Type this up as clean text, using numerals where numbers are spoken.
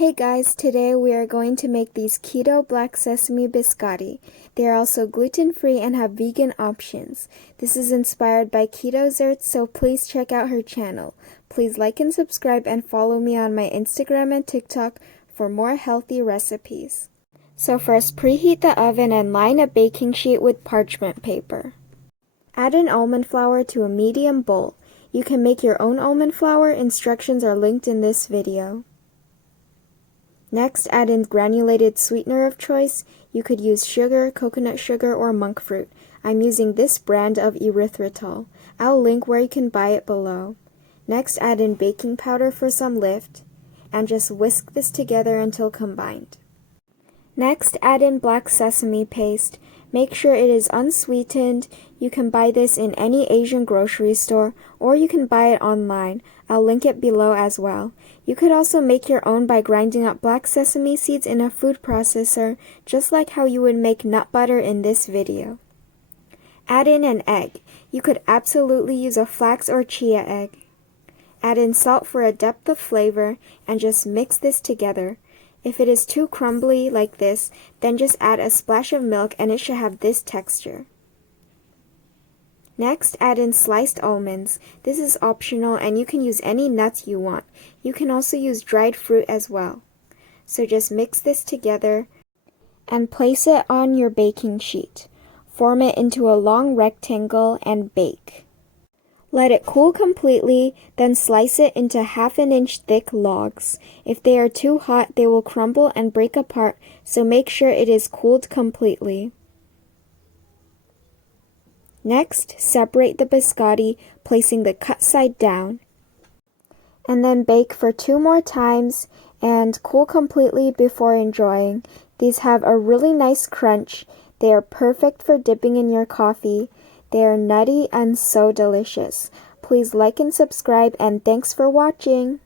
Hey guys, today we are going to make these keto Black Sesame Biscotti. They are also gluten-free and have vegan options. This is inspired by Keto Zerts, so please check out her channel. Please like and subscribe and follow me on my Instagram and TikTok for more healthy recipes. So first, preheat the oven and line a baking sheet with parchment paper. Add an almond flour to a medium bowl. You can make your own almond flour. Instructions are linked in this video. Next, add in granulated sweetener of choice. You could use sugar, coconut sugar, or monk fruit. I'm using this brand of erythritol. I'll link where you can buy it below. Next, add in baking powder for some lift, and just whisk this together until combined. Next, add in black sesame paste. Make sure it is unsweetened. You can buy this in any Asian grocery store, or you can buy it online. I'll link it below as well. You could also make your own by grinding up black sesame seeds in a food processor, just like how you would make nut butter in this video. Add in an egg. You could absolutely use a flax or chia egg. Add in salt for a depth of flavor, and just mix this together. If it is too crumbly like this, then just add a splash of milk and it should have this texture. Next, add in sliced almonds. This is optional and you can use any nuts you want. You can also use dried fruit as well. So just mix this together and place it on your baking sheet. Form it into a long rectangle and bake. Let it cool completely, then slice it into 1/2 inch thick logs. If they are too hot, they will crumble and break apart, so make sure it is cooled completely. Next, separate the biscotti, placing the cut side down. And then bake for 2 more times and cool completely before enjoying. These have a really nice crunch. They are perfect for dipping in your coffee. They are nutty and so delicious. Please like and subscribe, and thanks for watching.